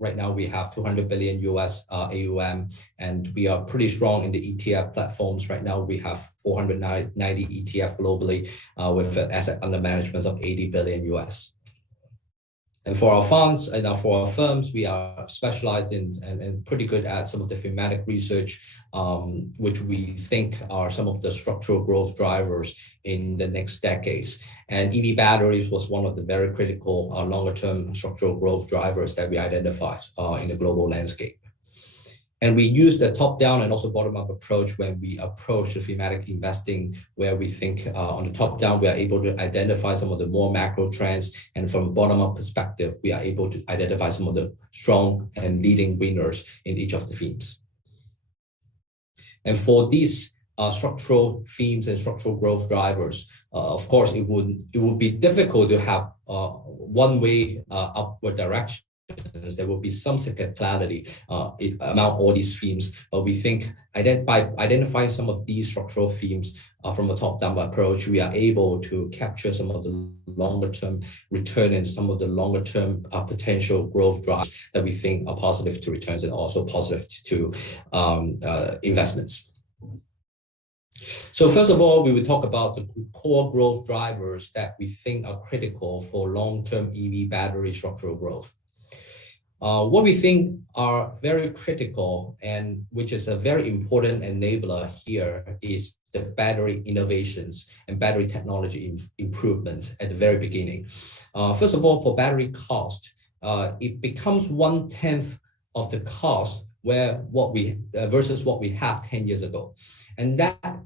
Right now, we have 200 billion US AUM, and we are pretty strong in the ETF platforms. Right now, we have 490 ETF globally with an asset under management of 80 billion US. And for our funds and for our firms, we are specialized in and pretty good at some of the thematic research, which we think are some of the structural growth drivers in the next decades. And EV batteries was one of the very critical longer-term structural growth drivers that we identified in the global landscape. And we use the top-down and also bottom-up approach when we approach the thematic investing, where we think on the top-down, we are able to identify some of the more macro trends. And from a bottom-up perspective, we are able to identify some of the strong and leading winners in each of the themes. And for these structural themes and structural growth drivers, of course, it would be difficult to have one-way upward direction. There will be some cyclicality among all these themes, but we think by identifying some of these structural themes from a top-down approach, we are able to capture some of the longer-term return and some of the longer-term potential growth drivers that we think are positive to returns and also positive to investments. So first of all, we will talk about the core growth drivers that we think are critical for long-term EV battery structural growth. What we think are very critical and which is a very important enabler here is the battery innovations and battery technology improvements at the very beginning. First of all, for battery cost, it becomes 1/10 of the cost versus what we have 10 years ago. And that